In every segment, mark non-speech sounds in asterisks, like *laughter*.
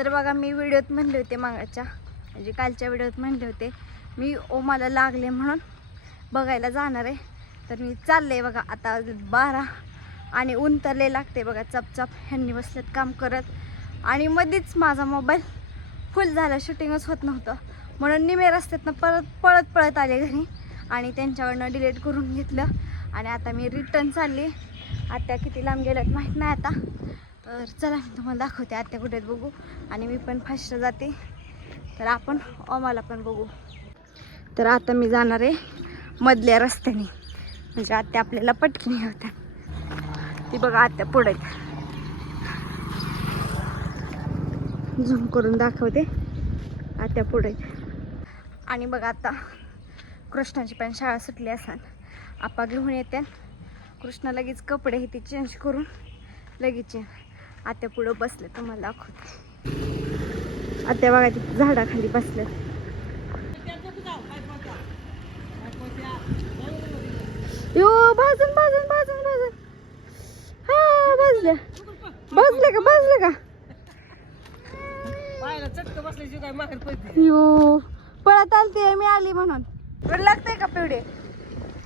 तर बघा मी व्हिडिओत म्हणले होते मागाच्या म्हणजे कालच्या व्हिडिओत म्हणले होते मी ओमाला लागले म्हणून बघायला जाणार आहे. तर मी चालले बघा आता बारा आणि ऊन तर लागते बघा चपचप ह्यांनी बसलेत काम करत. आणि मध्येच माझा मोबाईल फुल झाला शूटिंगच होत नव्हतं. म्हणून निमे रस्त्यातनं परत पळत पळत आले घरी आणि त्यांच्याकडनं डिलीट करून घेतलं. आणि आता मी रिटर्न चालली. आता किती लांब गेल्यात माहीत नाही आता. तर चला मी तुम्हाला दाखवते आत्या कुठे बघू. आणि मी पण फास्ट जाते. तर आपण ओमाला पण बघू. तर आता मी जाणार आहे मधल्या रस्त्याने. म्हणजे आत्या आपल्याला पटकी होत्या ती बघा आत्या पुढे झूम करून दाखवते. आत्या पुढे आणि बघा आता कृष्णाची पण शाळा सुटली असाल आपा घेऊन येते कृष्णा लगेच कपडे हे ते चेंज करून लगेच ये. आत्या पुढं बसले तुम्हाला दाखवते. आत्या बघा तिथे झाडाखाली बसले यो भाजून भाजून भाजून भाजून. हा भाजल्या. भाजले का भाजले का? यो पळत आलते मी आली म्हणून. तुला लागतंय का पिवडे?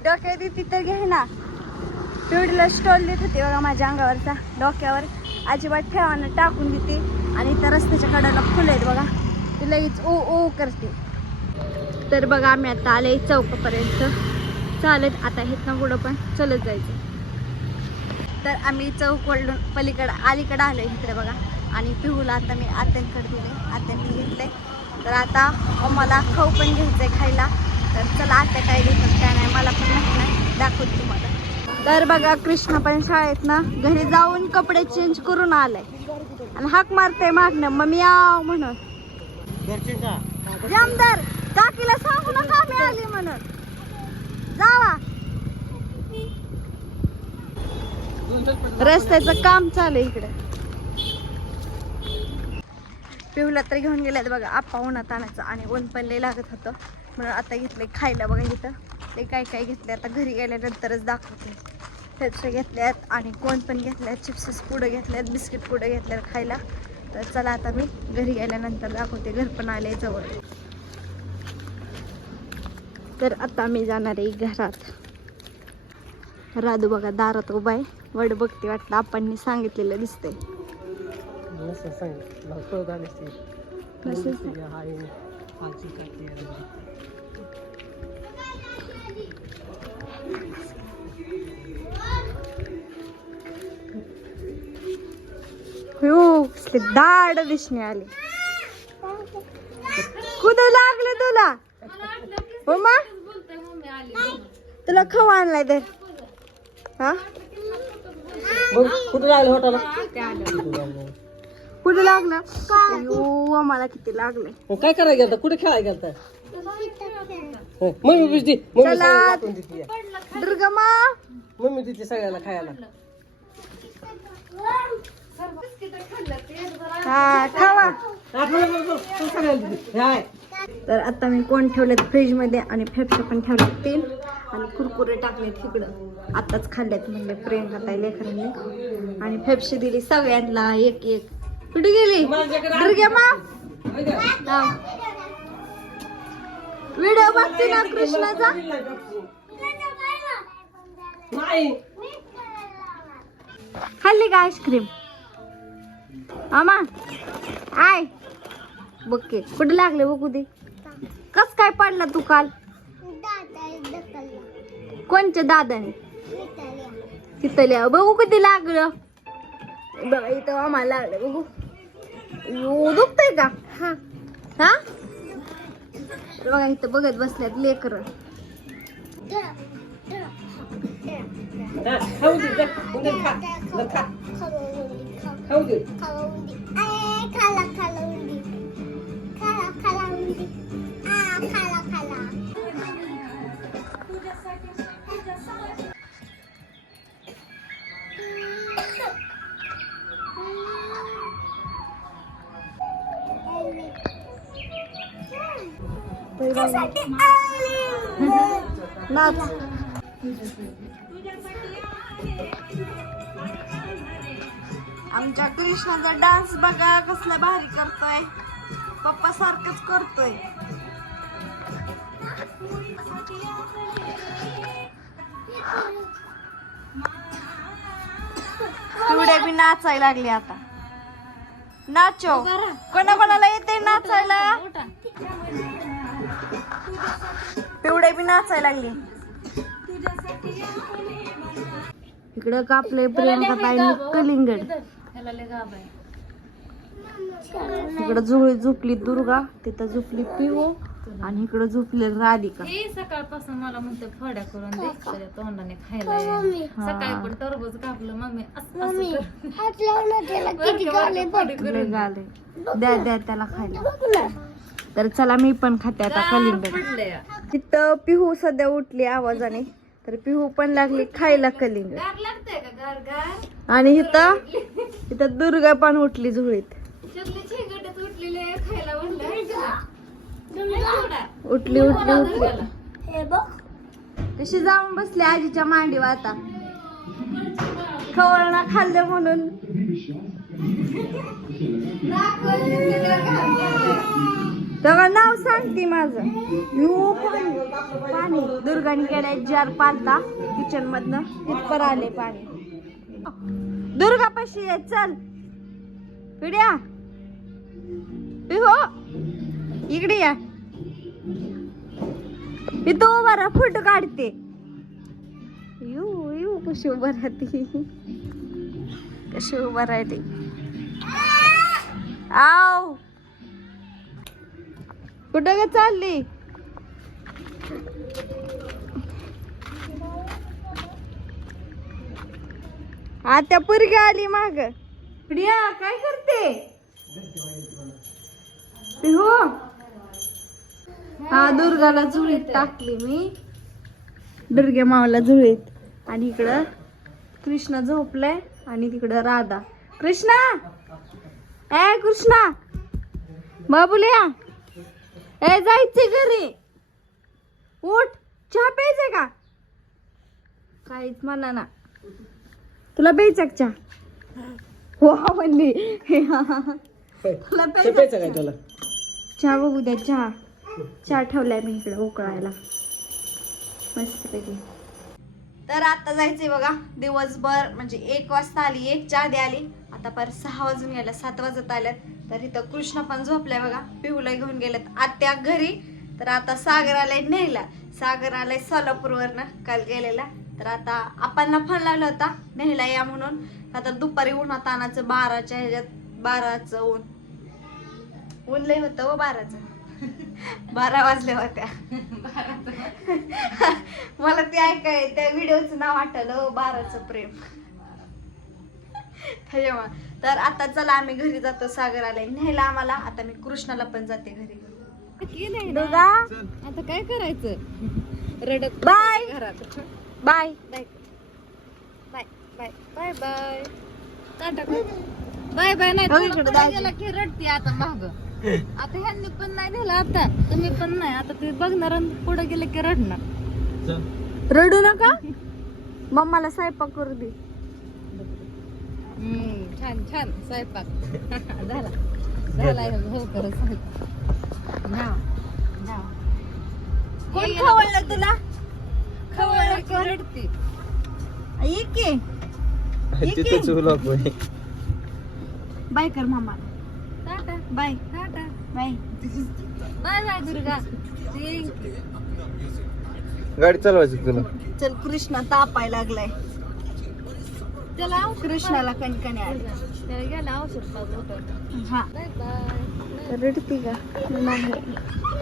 डोक्यात येते तर घे ना. पिवडीला स्टॉल देत होते बघा माझ्या अंगावरचा डोक्यावर. अजिबात ठेवानं टाकून देते. आणि इथं रस्त्याच्या कडाला फुलं आहेत बघा. ती लगेच ओ ओ करते. तर बघा आम्ही आता आले चौकापर्यंत. चालत आता ना पुढं पण. चलत जायचं. तर आम्ही चौक वळून पलीकडं अलीकडं आलो इकडे बघा. आणि पिहूला आता मी आत्यांकडे दिले आत्यांनी घेतले तर आता मला खाऊ पण घ्यायचंय खायला. तर चला आत्या काय घेतात काय नाही मला पण नाही. दाखवते तुम्हाला. तर बघा कृष्ण पण शाळेत ना घरी जाऊन कपडे चेंज करून आलाय. आणि हाक मारते मागणं मग मी म्हणून. जामदार काकीला सांगू नका मी आली म्हणून. जावा. रस्त्याचं काम चालू आहे इकडे. पिहूला तर घेऊन गेल्यात बघा आप्पा उन्हात आणायचं आणि ऊन पण लई लागत होतं. म्हणून आता घेतलंय खायला बघा इथं. ते काय काय घेतले आता घरी गेल्यानंतरच दाखवते. फेप्स घेतल्यात आणि कोण पण घेतल्यात चिप्सेस पुढं घेतल्यात बिस्किट पुढं घेतल्यात खायला. तर चला आता मी घरी गेल्यानंतर दाखवते घर पण आले जवळ. तर आता मी जाणार आहे घरात. राधू बघा दारात उभा आहे. वड बघते वाटलं आपण सांगितलेलं दिसतंय. सांगितलं कसले दाड दिसणे आले. कुठं लागले तुला? हो मा? तुला खाऊ आणलाय तर हा? कुठं लागले होटाला कुठं लागलं? अयो मला किती लागले. मग काय करायला गेलता? कुठे खेळायला गेलता? हं, मम्मी मम्मी चला. दुर्गमा. मम्मी देते सगळ्याला खायला. हा खावा. तर आता मी कोण ठेवलेत? फ्रीजमध्ये आणि फेफशे पण ठेवलेत तीन. आणि कुरकुरे टाकलेत इकडं. आताच खाल्लेत म्हणजे प्रियंका ताई लेकरांनी. आणि फेफशे दिली सगळ्यांना एक एक. कुठे गेली? मा. व्हिडिओ बघते ना कृष्णाचा? खाल्ली का आईस्क्रीम मामा आय. बघ कुठे लागले बघू दे. कस काय पडला तू काल? कोणच्या दादाने? तिथल्या बघू किती लागलं. बघा इथं आम्हाला लागलं बघू. यो दुखतंय का? हा. हा? बघा इथं बघत बसल्यात लेकर. हा, दे. खाऊ दे. नाच आमच्या कृष्णाचा डान्स बघा कसला भारी करतोय. पप्पा सारखंच करतोय. पिवडे बी नाचायला लागले आता. नाचो. कोणा कोणाला येते नाचायला? पिवडे बी नाचायला लागले. इकडं कापले प्रियंका ताईंनी कलिंगड. इकडं झुळी झोपली दुर्गा तिथं झोपली पिओ आणि इकडं झोपली राधिका. हे सकाळपासून मला म्हणते फड्या करून दे तोंडाने खायला ये. सकाळी पण टरबूज कापलं मम्मी. असं- असं कर. लय गाले. द्या द्या त्याला खायला. तर चला मी पण खाते आता कलिंगड. तिथं पिहू सध्या उठली आवाजाने. तर पिहू पण लागली खायला कलिंगड गार लागतंय का गार गार आणि इथं इथं दुर्गा पण उठली झुळीत. चकली शेंगड्यात उठलेले खायला म्हणलं. उठली उठली उठली. कशी जाऊन बसली आजीच्या मांडीवर आता. खवळणा खाल्लं म्हणून. तेव्हा नाव सांगते माझं. यू पाणी पाणी. दुर्गाने केलाय जार पालता किचन मधनं. तिथपर आले पाणी. दुर्गा पाशी ये चल. पिढ्या हो इकडे या. इथं उभा राहा फोटो काढते. यू यू कशी उभा राहते. कशी उभा राहते. आव कुठं ग चालली? आता पुरगी आली माग. प्रिया काय करते? हो. हा दुर्गाला झुळीत टाकली मी. दुर्गे मावला झुळीत आणि इकडं कृष्ण झोपलाय आणि तिकडं राधा. कृष्णा! ए कृष्णा! बाबुल्या! ए जायचे घरी. उठ. चहा प्यायचे का? काहीच म्हणा ना. तुला प्यायचा का चहा? हो हा म्हणली. तुला प्यायचा चहा? चहा बघू द्या चहा. चहा ठेवलाय मी इकडे उकळायला. मस्त पैकी तर आता जायचंय बघा. दिवसभर म्हणजे एक वाजता आली एक चहा आली. आता पर सहा वाजून गेल्या सात वाजत आल्यात. तर इथं कृष्ण पण झोपलाय बघा. पिहूला घेऊन गेलेत आत्या घरी. तर आता सागर आलाय न्यायला. सागर आलाय सोलापूरवरनं काल गेलेला. तर आता आपण फोन लावला होता न्यायला या म्हणून. आता दुपारी उन्हातानाचं आणायचं बाराच्या ह्याच्यात बाराचं ऊन. ऊन लय होतं व बाराचं. बारा वाजल्या होत्या. मला ते ऐकाय त्या व्हिडिओचं नाव आठवलं "ओ, बाराचं प्रेम. त्याच्यामुळं तर आता चला आम्ही घरी जातो सागर आलाय न्यायला आम्हाला. आता मी कृष्णाला पण जाते घरी. दोघा? आता काय करायचं? रडत बाय. घरात. Bye. Bye. Bye bye bye bye. Bye bye नाही हो, रडते आता माग. आता ह्यांनी पण नाही नेलं आता. तुम्ही पण नाही. आता ते बघणार आणि पुढे गेले की रडणार. रडू नका. मम्माला स्वयंपाक करू दे. हम्म, छान छान. स्वयंपाक. *laughs* झाला. झाला हो खरं स्वयंपाक. नाव नाव कोण खवळलं तुला? खवळलं की रडते. ये की. ये की. बाय कर मामा टाटा bye. Tata. Bye. Bye bye Durga. गाडी चालवायची तुला. चल कृष्णा तापाय लागलाय. त्याला कृष्णाला कणकणी आली. त्याला गेला हा. Bye bye. रडती का? नाही.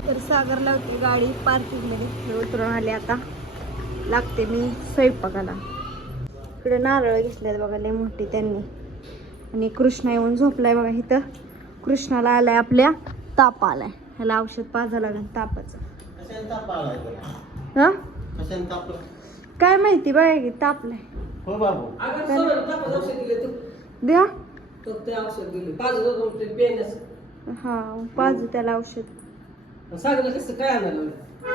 तर सागर लावते गाडी पार्किंगमध्ये. उतरून आले आता. लागते मी स्वयंपाकाला. इकडे नारळ घेतल्यात बघा लय मोठी त्यांनी. आणि कृष्णा येऊन झोपलाय बघा इथं. कृष्णाला आलाय आपल्या ताप आलाय. ह्याला औषध पाजा लागेल तापाचं. हा? काय माहिती बघा की तापलाय. हो बाबू. द्या. हा पाजू त्याला औषध.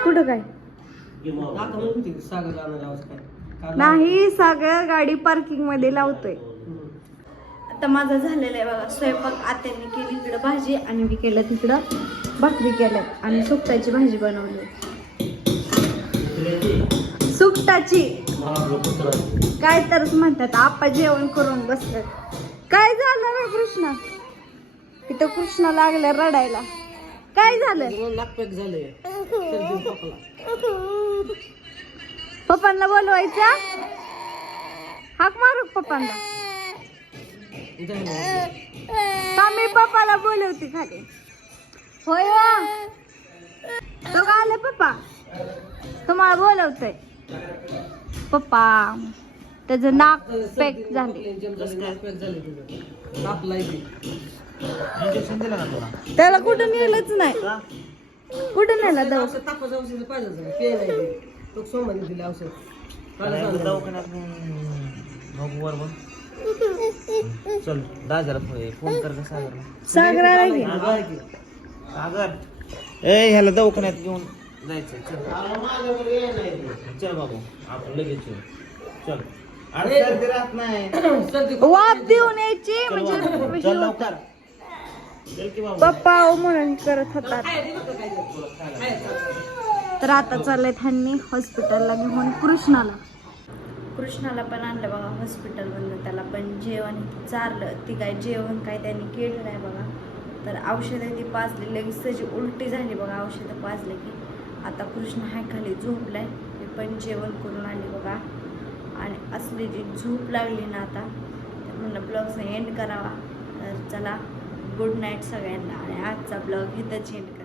कुठं काय? नाही सागर गाडी पार्किंगमध्ये लावतोय. आता माझा झालेला आहे बघा. स्वयंपाक आत्याने केली इकडं भाजी आणि मी केलं तिकडं भाकरी केल्यात आणि सुकटाची भाजी बनवली. सुकटाची काय तरच म्हणतात आप्पा जेवण करून बसतात काय झालं रे कृष्णा? इथं कृष्णा लागला रडायला. काय झालं. पप्पांना बोलवायचा? हाक मारू पप्पांना? मी पप्पाला बोलवते खाली. होय हो तो का आले पप्पा? तुम्हाला बोलवतोय. पप्पा त्याचं नाक पॅक झाले. त्याला कुठं नेलंच नाही. कुठं नेला दवाखान्यात दवाखान्यात चल दादाला फोन कर सागरला. सागराला घे. बरं की. सागर. ए ह्याला दवाखान्यात घेऊन जायचं चल. चल बाबू आपण लगेच येऊ. चल. अरे राहत नाही. देऊन यायची म्हणजे बाबू, विषय चल होता. लवकर. चल की बाबू. पप्पा हो म्हणून करत होतात. तर आता चाललंय त्यांनी हॉस्पिटलला घेऊन कृष्णाला. कृष्णाला पण आणलं बघा हॉस्पिटलमधनं त्याला पण जेवण चारलं. ती काय जेवण काय त्यांनी केलं नाही बघा. तर औषधं ती पाजली लगेच त्याची उलटी झाली बघा औषधं पाजले की. आता कृष्ण हाय खाली झोपलाय. मी पण जेवण करून आली बघा. आणि असली जी झोप लागली ना आता म्हणलं ब्लॉगचा एंड करावा. तर चला गुड नाईट सगळ्यांना. आणि आजचा ब्लॉग इथंच एंड